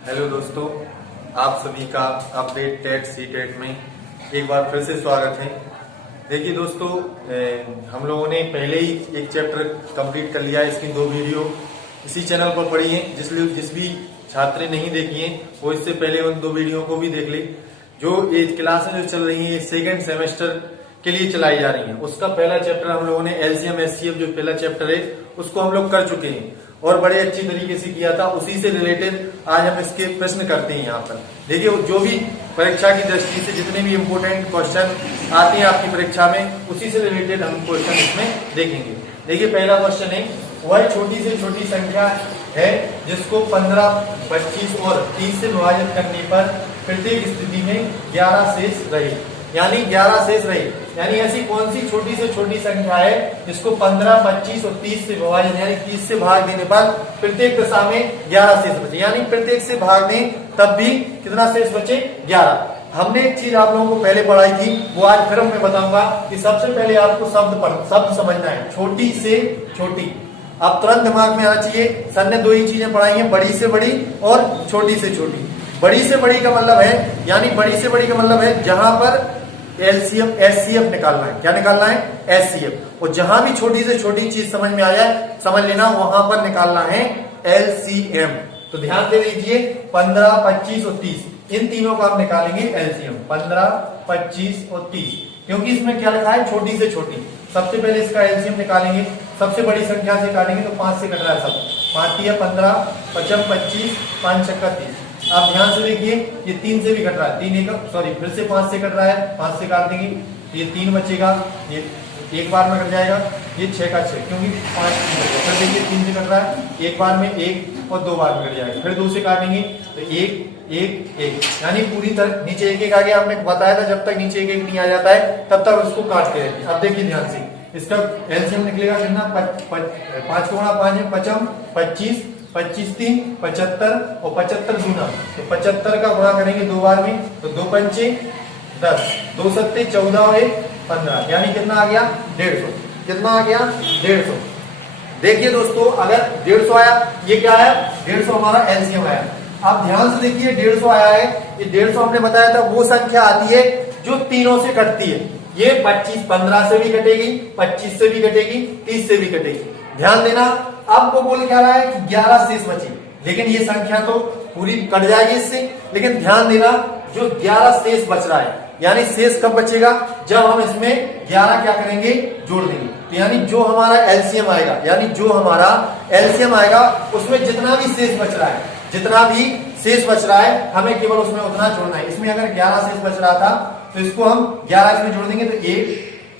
Hello दोस्तों, आप सभी का अपडेट टेट सी टेट में एक बार फिर से स्वागत है। देखिए दोस्तों, हम लोगों ने पहले ही एक चैप्टर कंप्लीट कर लिया है। इसकी 2 वीडियो इसी चैनल पर पड़ी है। जिस भी छात्र ने नहीं देखी है वो इससे पहले उन 2 वीडियो को भी देख ले। जो ये क्लासें जो चल रही है सेकेंड सेमेस्टर के लिए चलाई जा रही है, उसका पहला चैप्टर हम लोगों ने एलसीएम एचसीएफ जो पहला चैप्टर है उसको हम लोग कर चुके हैं और बड़े अच्छी तरीके से किया था। उसी से रिलेटेड आज हम इसके प्रश्न करते हैं। यहाँ पर देखिए, जो भी परीक्षा की दृष्टि से जितने भी इम्पोर्टेंट क्वेश्चन आते हैं आपकी परीक्षा में, उसी से रिलेटेड हम क्वेश्चन इसमें देखेंगे। देखिए, पहला क्वेश्चन है, वह छोटी से छोटी संख्या है जिसको 15, 25 और 30 से विभाजित करने पर प्रत्येक स्थिति में 11 शेष रहे। यानी 11 शेष रहे, यानी ऐसी कौन सी छोटी से छोटी संख्या है जिसको 15, 25 और 30 से विभाजित यानी 30 से भाग देने पर प्रत्येक दशा में 11 शेष बचे। यानी प्रत्येक से भाग दें तब भी कितना शेष बचे? 11। हमने एक चीज आप लोगों को पहले पढ़ाई थी, वो आज फिर मैं बताऊंगा कि सबसे पहले आपको शब्द समझना है, छोटी से छोटी। आप तुरंत दिमाग में आना चाहिए, सर ने 2 ही चीजें पढ़ाई हैं, बड़ी से बड़ी और छोटी से छोटी। बड़ी से बड़ी का मतलब है, यानी बड़ी से बड़ी का मतलब है जहां पर एलसीएम एचसीएफ निकालना है। क्या निकालना है? एचसीएफ। और जहां भी छोटी से छोटी चीज समझ में आ जाए, समझ लेना वहां पर निकालना है एलसीएम। तो ध्यान दे लीजिए, 15, 25 और 30 इन तीनों का आप निकालेंगे एलसीएम। 15, 25 और 30, क्योंकि इसमें क्या लिखा है? छोटी से छोटी। सबसे पहले इसका एलसीएम निकालेंगे, सबसे बड़ी संख्या से काटेंगे तो 5 से कट रहा है सब। 5 या 15, 55, 25, 5 छक्का 30। आप ध्यान से देखिए, ये 3 से भी कट रहा है, 3 एक सॉरी फिर से 5 से कट रहा है, 5 से काट देंगे तो ये 3 बचेगा, ये एक बार में कट जाएगा, ये 6 का 6 क्योंकि 5। फिर देखिए 3 से कट रहा है, एक बार में 1 और 2 बार में कट जाएगा। फिर 2 से काटेंगे तो 1 1 1, यानी पूरी तरह नीचे 1 1 आ गया। हमने बताया था जब तक नीचे 1 1 नहीं आ जाता है तब तक उसको काटते रहते हैं। अब देखिए ध्यान से, इसका एलसीएम निकलेगा कितना? 5 गुणा 5 है 25, 25 3 75 और 75 दूना, तो 75 का गुणा करेंगे 2 बार में तो 2 पंचे 10, 2 सत्ते 14 और 1 15, यानी कितना आ गया? 150। कितना आ गया? 150। देखिए दोस्तों, अगर 150 आया, ये क्या आया? 150 हमारा एलसीएम आया। आप ध्यान से देखिए, 150 आया है। ये 150 हमने बताया था वो संख्या आती है जो तीनों से कटती है। ये 25 15 से भी कटेगी, 25 से भी कटेगी, 30 से भी कटेगी। ध्यान देना, अब वो बोल क्या रहा है कि 11 शेष बची, लेकिन ये संख्या तो पूरी कट जाएगी इससे। लेकिन ध्यान देना, जो 11 शेष बच रहा है, यानी शेष कब बचेगा? जब हम इसमें 11 क्या करेंगे? जोड़ देंगे। तो यानी जो हमारा एलसीएम आएगा, यानी जो हमारा एलसीएम आएगा उसमें जितना भी शेष बच रहा है, जितना भी शेष बच रहा है, हमें केवल उसमें उतना जोड़ना है। इसमें अगर 11 शेष बच रहा था तो इसको हम 11 इसमें जोड़ देंगे तो 1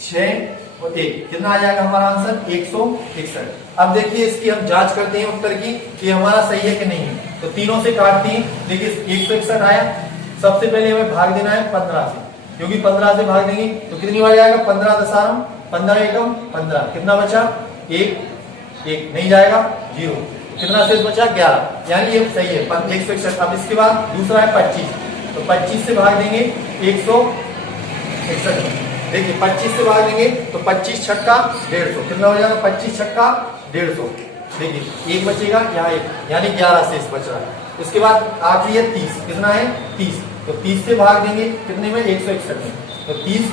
6 और 1, कितना आ जाएगा हमारा आंसर? 161। अब देखिए, इसकी हम जांच करते हैं उत्तर की कि हमारा सही है कि नहीं है। तो तीनों से काटते हैं। देखिए 161 आया। सबसे पहले हमें भाग देना है 15 से, क्योंकि 15 से भाग देंगे तो कितनी बार जाएगा? 15 दशाम 15 एकम 15, कितना बचा? 1 नहीं जाएगा, 0। कितना शेष बचा? 11, यानी ये सही है 161। अब इसके बाद दूसरा है 25, तो 25 से भाग देंगे 161। देखिए 25 से भाग देंगे तो 25 छक्का 150, कितना हो जाएगा? 25 छक्का 150। देखिए 1 बचेगा, यहाँ 1, यानी 11 शेष बच रहा है। इसके बाद आखिरी है 30, कितना है? 30, तो 30 से भाग देंगे कितने में? 161 में, तो 30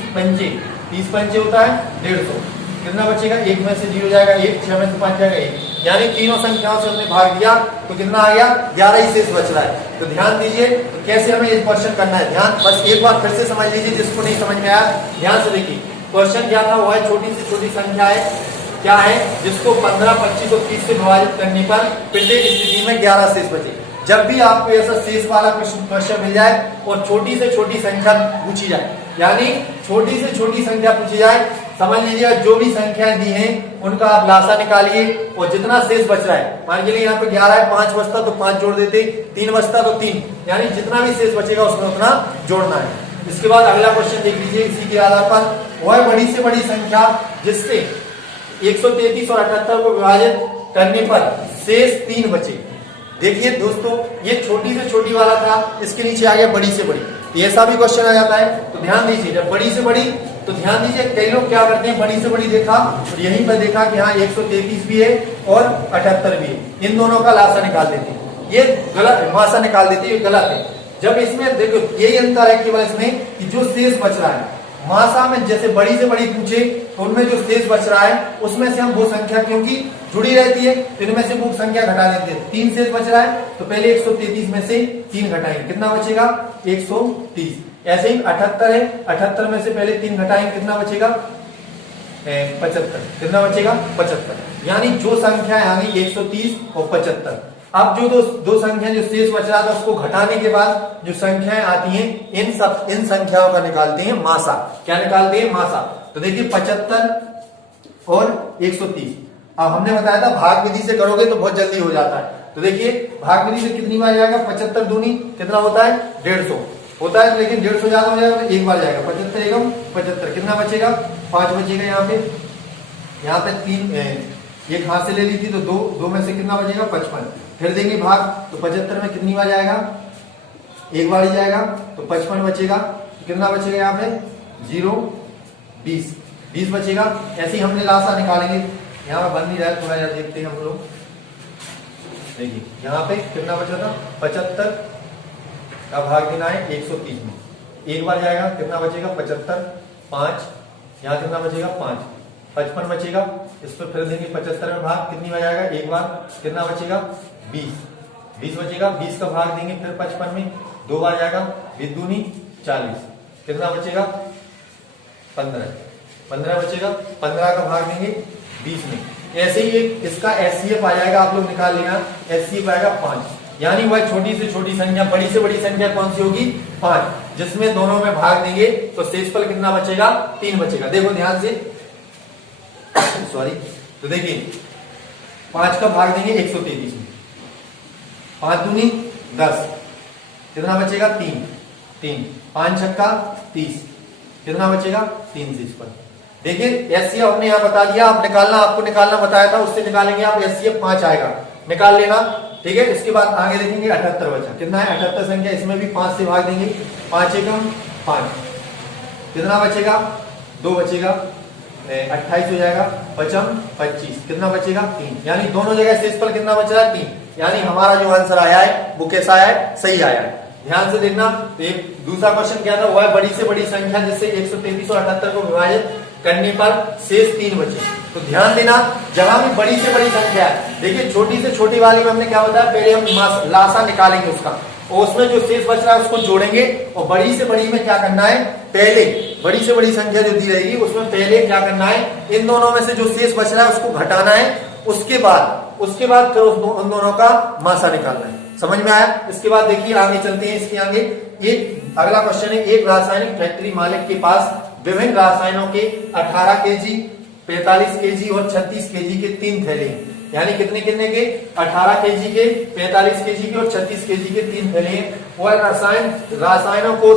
पंचे होता है 150, कितना बचेगा? 1 में से 0 जाएगा 1, 6 में से 5 जाएगा 1, यानी तीनों संख्याओं से हमने भाग दिया तो कितना आ गया? 11 ही शेष बच रहा है। तो ध्यान दीजिए, तो कैसे हमें ये क्वेश्चन करना है, ध्यान बस एक बार फिर से समझ लीजिए जिसको नहीं समझ में आया। ध्यान से देखिए, क्वेश्चन क्या था? वो है छोटी से छोटी संख्या है, क्या है? जिसको 15, 25 और 30 से विभाजित करने पर प्रत्येक स्थिति में 11 शेष बचे। जब भी आपको ऐसा शेष वाला क्वेश्चन मिल जाए और छोटी से छोटी संख्या पूछी जाए, यानी छोटी से छोटी संख्या पूछी जाए, समझ लीजिएगा जो भी संख्याएं दी हैं उनका आप लासा निकालिए और जितना शेष बच रहा है, मान लीजिए यहाँ पे 11 है, 5 बचता तो 5 जोड़ देते, 3 बचता तो 3, यानी जितना भी शेष बचेगा उसमें उतना जोड़ना है। इसके बाद अगला क्वेश्चन देख लीजिए, इसी के आधार पर, वह बड़ी से बड़ी संख्या जिससे 133 और 78 को विभाजित करने पर शेष 3 बचे। देखिए दोस्तों, ये छोटी से छोटी वाला था, इसके नीचे आ गया बड़ी से बड़ी। ऐसा भी क्वेश्चन आ जाता है, तो ध्यान दीजिए, जब बड़ी से बड़ी तो ध्यान दीजिए, कई लोग क्या करते हैं, बड़ी से बड़ी देखा और यहीं पर देखा कि हाँ 133 भी है और 78 भी है, इन दोनों का लासा निकाल देते हैं। ये गलत, मासा निकाल देते, ये गलत है। जब इसमें देखो यही अंतर है केवल इसमें कि जो शेष बच रहा है मासा में, जैसे बड़ी से बड़ी पूछे तो उनमें जो शेष बच रहा है उसमें से हम वो संख्या क्योंकि जुड़ी रहती है तो इनमें से वो संख्या घटा देते हैं। 3 शेष बच रहा है तो पहले 133 में से 3 घटाएंगे, कितना बचेगा 130। ऐसे ही 78 है, 78 में से पहले 3 घटाएंगे, कितना बचेगा 75, कितना बचेगा 75। यानी जो संख्या है 130 और 75। अब जो दो संख्या जो शेष बच रहा था उसको घटाने के बाद जो संख्याएं आती हैं इन संख्याओं का निकालते हैं मासा। क्या निकालते हैं मासा। तो देखिए 75 और 130। अब हमने बताया था भाग विधि से करोगे तो बहुत जल्दी हो जाता है। तो देखिए भाग विधि से कितनी बार जाएगा, 75 दूनी कितना होता है 150 होता है, लेकिन 150 ज्यादा हो जाएगा तो एक बार जाएगा। 75 एकम 75, कितना बचेगा 5 बचेगा। यहाँ पे 3 एक हाथ से ले ली थी तो दो में से कितना बचेगा 55। फिर देंगे भाग तो 75 में कितनी बार जाएगा, एक बार ही जाएगा तो 55 बचेगा। कितना बचेगा यहाँ पे 0 20 बचेगा। ऐसे ही हमने लासा निकालेंगे, यहाँ पे बन नहीं रहा है, थोड़ा यार देखते हैं हम लोग। देखिए यहाँ पे कितना बचा था 75 का भाग देना है 130 में, एक बार जाएगा कितना बचेगा 75, 5 यहाँ कितना बचेगा 5, 55 बचेगा। इस पर फिर देंगे 75 में भाग, कितनी बार जाएगा एक बार, कितना बचेगा 20 बचेगा। 20 का भाग देंगे फिर 55 में, 2 बार जाएगा, 20 दूनी 40, कितना बचेगा 15 बचेगा। 15 का भाग देंगे 20 में। ऐसे ही एक इसका एचसीएफ आ जाएगा, आप लोग निकाल लेना, एचसीएफ आएगा 5। यानी वह छोटी से छोटी संख्या, बड़ी से बड़ी संख्या कौन सी होगी 5, जिसमें दोनों में भाग देंगे तो शेषफल कितना बचेगा 3 बचेगा। देखो ध्यान से सॉरी, तो देखिए 5 का भाग देंगे 133 में, 5 दूनी 10, कितना बचेगा 3, 5 छक्का 30, कितना बचेगा 3 शेषफल। देखिए एचसीएफ हमने यहाँ बता दिया, आप निकालना, आपको निकालना बताया था, उससे निकालेंगे आप, एचसीएफ 5 आएगा, निकाल लेना, ठीक है। इसके बाद आगे देखेंगे 78 बचा, कितना है 78 संख्या, इसमें भी 5 से भाग देंगे, 5 एकम 5, कितना बचेगा 2 बचेगा, 28 हो जाएगा, 5 25, कितना बचेगा 3। यानी दोनों जगह शेषफल कितना बच रहा है 3। यानी हमारा जो आंसर आया है वो कैसा आया है, सही आया है। ध्यान से देखना। तो एक दूसरा क्वेश्चन क्या था, वह बड़ी से बड़ी संख्या जिससे 133 और 78 को विभाजित करने पर शेष 3 बचे। तो ध्यान देना, जहां भी बड़ी से बड़ी संख्या है, देखिए छोटी से छोटी वाली में हमने क्या बताया, पहले हम लासा निकालेंगे उसका, और उसमें जो शेष बच रहा है उसको जोड़ेंगे, और बड़ी से बड़ी में क्या करना है, पहले बड़ी से बड़ी संख्या जो दी रहेगी उसमें पहले क्या करना है, इन दोनों में से जो शेष बच रहा है उसको घटाना है, उसके बाद फिर उन दोनों का मासा निकालना है। समझ में आया। इसके बाद देखिए आगे चलते हैं, इसके आगे एक अगला क्वेश्चन है, एक रासायनिक फैक्ट्री मालिक के पास विभिन्न रसायनों के 18 केजी, 45 केजी और 36 केजी के 3 थैले, यानी कितने कितने के 18 केजी के, 45 केजी के और 36 केजी के 3 थैले। वह रसायनों को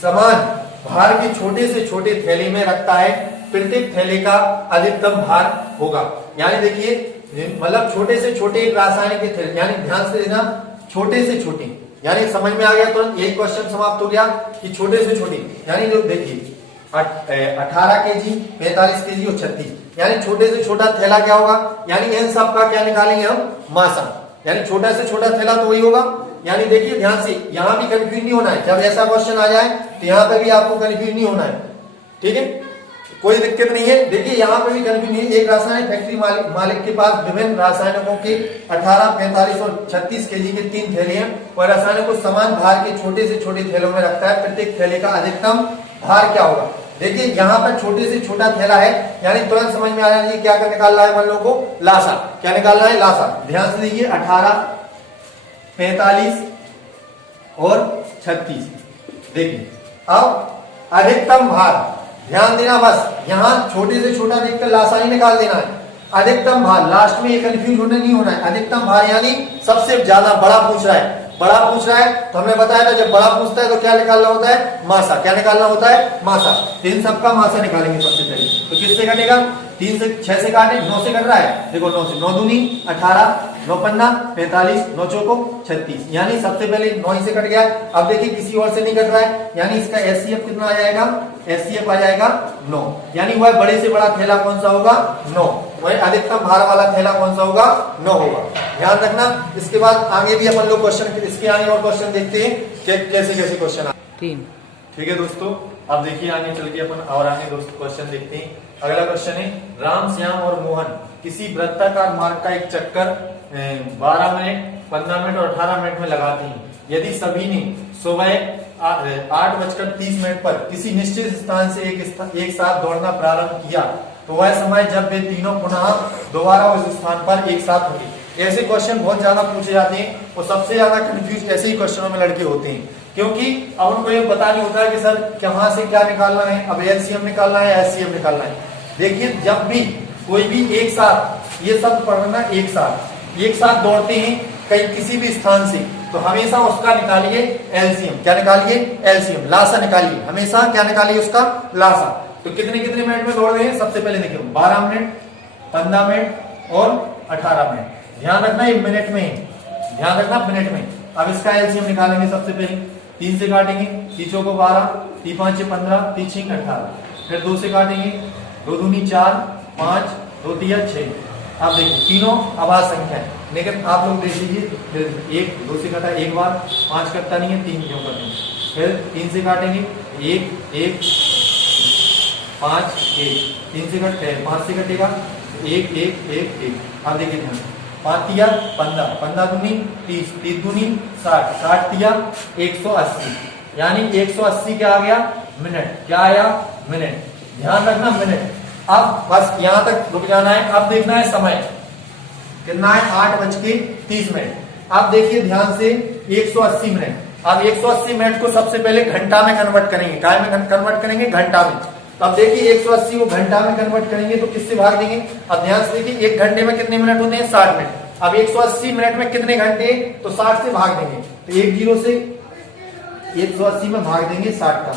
समान भार के छोटे से छोटे थैले में रखता है, प्रत्येक थैले का अधिकतम भार होगा। यानी देखिए मतलब छोटे से छोटे रासायनिक के थैले, यानी ध्यान से देना, छोटे से छोटे, यानी समझ में आ गया तुरंत, यही क्वेश्चन समाप्त हो गया कि छोटे से छोटे, यानी जो देखिए 18 केजी, 45 केजी और 36, यानी छोटे से छोटा थैला क्या होगा, यानी इन सब का क्या निकालेंगे हम, मासा। यानी छोटा से छोटा थैला तो वही होगा। यानी देखिए ध्यान से, यहां भी कंफ्यूज नहीं होना है, जब ऐसा क्वेश्चन आ जाए तो यहाँ पे भी आपको कंफ्यूज नहीं होना है, ठीक है, कोई दिक्कत नहीं है। देखिए यहाँ पे भी कंफ्यूज नहीं है। एक रासायनिक फैक्ट्री मालिक के पास विभिन्न रासायनिकों के 18, 45 और 36 केजी के 3 थैले हैं, और रासायनिक को समान भार के छोटे से छोटे थैलों में रखता है, प्रत्येक थैले का अधिकतम भार क्या होगा। देखिए यहाँ पर छोटे से छोटा थैला है, यानी तुरंत समझ में आ जाना चाहिए क्या कर निकालना है, मन लोगों को लासा, क्या निकालना है, लासा। ध्यान से देखिए 18, 45 और 36, देखिए अब अधिकतम भार, ध्यान देना, बस यहाँ छोटे से छोटा देखकर लासा ही निकाल देना है। अधिकतम भार, लास्ट में ये कंफ्यूज होने नहीं होना है। अधिकतम भार यानी सबसे ज्यादा बड़ा पूछ रहा है, बड़ा पूछ रहा है तो हमने बताया था जब बड़ा पूछता है तो क्या निकालना होता है, मासा। क्या निकालना होता है, मासा। इन सबका मासा निकालेंगे सबसे पहले। तो किससे कटेगा, 3 से 6 से काटे, 9 से कट रहा है, देखो 9 से, 9 दूनी 18, 9 पन्ना 45, 9 चौको 36, यानी सबसे पहले 9 ही से कट गया। अब देखिए किसी और से नहीं कट रहा है, यानी इसका एचसीएफ कितना आ जाएगा, एचसीएफ आ जाएगा 9, यानी वह बड़े से बड़ा थैला कौन सा होगा, 9। वही अधिकतम भार वाला थैला कौन सा होगा, 9 होगा। ध्यान रखना। इसके बाद आगे भी अपन लोग क्वेश्चन, इसके आगे और क्वेश्चन देखते हैं कि कैसे कैसे क्वेश्चन आते हैं। ठीक है दोस्तों, अब देखिए आगे चल के अपन और आगे दोस्तों क्वेश्चन देखते हैं। अगला क्वेश्चन है, राम, श्याम और मोहन किसी वृत्ताकार मार्ग का एक चक्कर 12 मिनट, 15 मिनट और 18 मिनट में लगाते हैं। यदि सभी ने सुबह 8:30 पर किसी निश्चित स्थान से एक साथ दौड़ना प्रारंभ किया तो वह समय जब वे तीनों पुनः दोबारा उस स्थान पर एक साथ होंगे। ऐसे क्वेश्चन बहुत ज्यादा पूछे जाते हैं और सबसे ज्यादा कंफ्यूज ऐसे ही क्वेश्चनों में लड़के होते हैं, क्योंकि अब उनको ये पता नहीं होता है कि सर कहां से क्या निकालना है, अब एलसीएम निकालना है, एचसीएफ निकालना है। देखिए जब भी कोई भी एक साथ, ये सब पढ़ना एक साथ दौड़ते हैं कहीं किसी भी स्थान से, तो हमेशा उसका निकालिए एलसीएम। क्या निकालिए, एलसीएम, लासा निकालिए। हमेशा क्या निकालिए, उसका लासा। तो कितने कितने मिनट में दौड़ रहे हैं, सबसे पहले देखिए 12 मिनट, 15 मिनट और 18 मिनट। ध्यान रखना ये मिनट में है, ध्यान रखना मिनट में। अब इसका एलसीएम निकालेंगे। सबसे पहले 3 से काटेंगे, 3 चौको 12, 3 5 15, 3 6 18। फिर 2 से काटेंगे, 2 दूनी 4, 5, 2 तिया 6। अब देखिए तीनों आवाज संख्या है, लेकिन आप लोग देख लीजिए 1 2 से काटा एक बार, 5 कटता नहीं है, 3 क्यों कटेंगे। फिर 3 से काटेंगे, 1 1 5 1, 3 से कटे 5 से कटेगा 1 1 1 1। अब देखिए ध्यान, 5 तिया 15, 15 दूनी 30, 30 दूनी 60, 60 तिया 180, यानी 180 क्या आ गया, मिनट। क्या आया, मिनट। ध्यान रखना मिनट। अब बस यहां तक रुक जाना है। अब देखना है समय कितना है, 8:30। अब देखिए ध्यान से 180 मिनट। अब 180 मिनट को सबसे पहले घंटा में कन्वर्ट करेंगे। काय में कन्वर्ट करेंगे, घंटा में। तो अब देखिए 180 को घंटा में कन्वर्ट करेंगे तो किससे भाग देंगे। अब ध्यान से देखिए 1 घंटे में कितने मिनट होते हैं, 60 मिनट। अब 180 मिनट में कितने घंटे, तो 60 से भाग देंगे। तो 1 0 से 180 में भाग देंगे 60 का।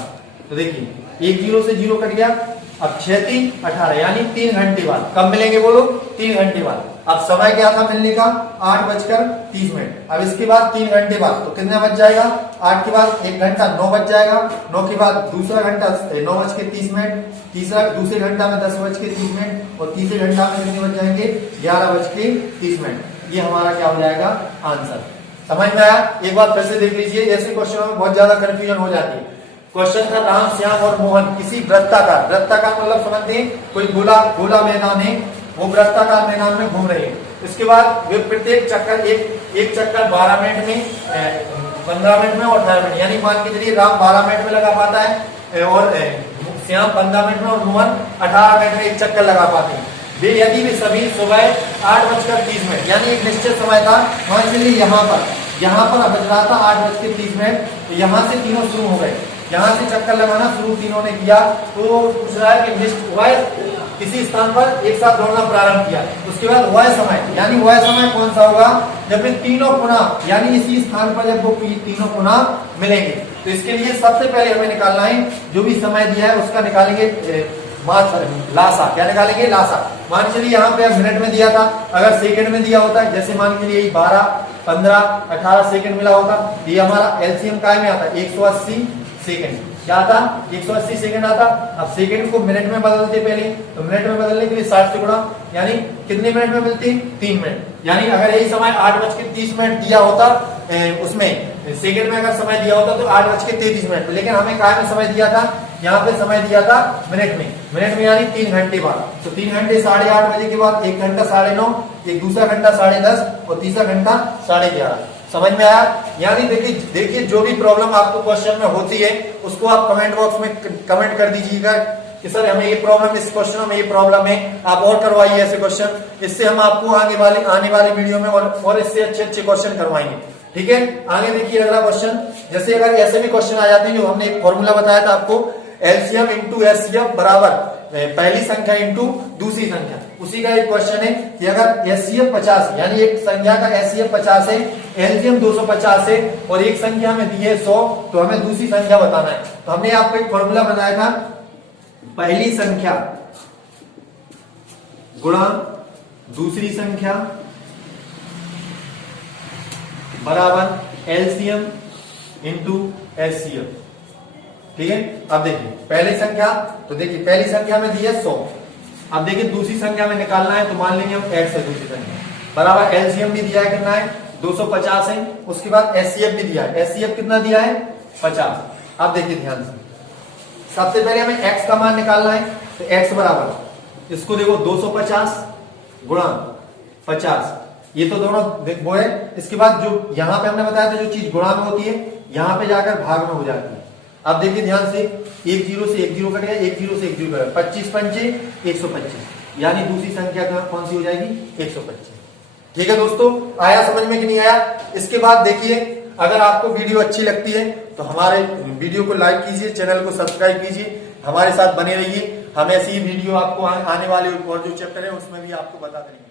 तो देखिए 1 0 से 0 कट गया। अब 6 3 18, यानी 3 घंटे बाद। कब मिलेंगे बोलो, 3 घंटे बाद। अब समय क्या था मिलने का, 8:30। अब इसके बाद 3 घंटे बाद तो कितना बच जाएगा, 8 के बाद 1 घंटा 9 बच जाएगा। 9 के बाद दूसरा घंटा 9:30। तीसरा दूसरे घंटा में 10:30 और तीसरे घंटा में कितने बच जाएंगे, 11:30। ये हमारा क्या हो जाएगा, आंसर। समझ में आया। एक बार फिर से देख लीजिए, ऐसे क्वेश्चनों में बहुत ज्यादा कंफ्यूजन हो जाती है। क्वेश्चन था, राम, श्याम और मोहन किसी वृत्ताकार मतलब समझते हैं कोई गोला मैदान है, वो वृत्ताकार मैदान में घूम रहे हैं। इसके बाद वे प्रत्येक चक्कर एक चक्कर 12 मिनट में, 15 मिनट में और 18 मिनट, यानी मान के चलिए राम 12 मिनट में लगा पाता है और श्याम 15 मिनट में और मोहन 18 मिनट में एक चक्कर लगा पाते हैं। यदि वे सभी सुबह 8:30, यानी एक निश्चित समय था, मान चलिए यहाँ पर बज रहा था 8:30, तो यहाँ से तीनों शुरू हो गए। यहाँ से चक्कर लगाना शुरू तीनों ने किया। तो पूछ रहा है कि किसी स्थान पर एक साथ दौड़ना प्रारंभ किया। उसके बाद वह समय, यानी वह समय कौन सा होगा, जब वे तीनों पुनः, यानी इसी स्थान पर जब वो तीनों पुनः मिलेंगे। तो इसके लिए सबसे पहले हमें निकालना है, जो भी समय दिया है उसका निकालेंगे लासा। क्या निकालेंगे, लासा। मान चलिए यहाँ पे मिनट में दिया था, अगर सेकंड में दिया होता है, जैसे मान लीजिए 12 15 18 सेकंड मिला होता, ये हमारा एलसीएम काय में आता, 180 सेकंड। क्या आता, 180 सेकंड आता। अब सेकंड को मिनट में बदलते पहले, तो मिनट में बदलने के लिए 60 से गुणा, यानी कितने मिनट में मिलती, 3 मिनट। यानी अगर यही समय 8:30 दिया होता, उसमें सेकंड में अगर समय दिया होता तो 8:33, लेकिन हमें काय में समय दिया था, यहाँ पे समय दिया था मिनट में यानी 3 घंटे बाद। तो 3 घंटे 8:30 बजे के बाद 1 घंटा 9:30, एक दूसरा घंटा 10:30 और तीसरा घंटा 11:30। समझ में आया। यानी देखिए जो भी प्रॉब्लम आपको क्वेश्चन में होती है उसको आप कमेंट बॉक्स में कमेंट कर दीजिएगा कि सर हमें ये प्रॉब्लम, इस क्वेश्चन में ये प्रॉब्लम है, आप और करवाइए ऐसे क्वेश्चन। इससे हम आपको आने वाली वीडियो में और इससे अच्छे क्वेश्चन करवाएंगे। ठीक है, आगे देखिए अगला क्वेश्चन। जैसे अगर ऐसे भी क्वेश्चन आ जाते हैं, जो हमने एक फॉर्मूला बताया था आपको, एलसीएम इंटू एचसीएफ बराबर पहली संख्या इंटू दूसरी संख्या। उसी का एक क्वेश्चन है कि अगर एचसीएफ 50, यानी एक संख्या का एचसीएफ 50 है, एलसीएम 250 है और एक संख्या में दी है 100, तो हमें दूसरी संख्या बताना है। तो हमने आपको एक फॉर्मूला बनाया था, पहली संख्या गुणा दूसरी संख्या बराबर एलसीएम इंटू एचसीएफ। ठीक है, अब देखिए पहली संख्या, तो देखिए पहली संख्या में दी है 100, अब देखिए दूसरी संख्या में निकालना है, तो मान लेंगे हम x है दूसरी संख्या बराबर एलसीएम भी दिया है, कितना है 250 है। उसके बाद एचसीएफ भी दिया है, एचसीएफ कितना दिया है 50। अब देखिए ध्यान से, सबसे पहले हमें x का मान निकालना है, तो x बराबर इसको देखो 250 गुणा 50, ये तो दोनों वो है। इसके बाद जो यहाँ पे हमने बताया था जो चीज गुणा में होती है यहाँ पे जाकर भाग में हो जाती है। अब देखिए ध्यान से, एक जीरो से एक जीरो कट गया, एक जीरो से एक जीरो कट गया, 25 पंचे 125, यानी दूसरी संख्या कौन सी हो जाएगी 125। ठीक है दोस्तों, आया समझ में कि नहीं आया? इसके बाद देखिए, अगर आपको वीडियो अच्छी लगती है तो हमारे वीडियो को लाइक कीजिए, चैनल को सब्सक्राइब कीजिए, हमारे साथ बने रहिए। हम ऐसी ही वीडियो आपको आने वाले और जो चैप्टर है उसमें भी आपको बताते रहेंगे।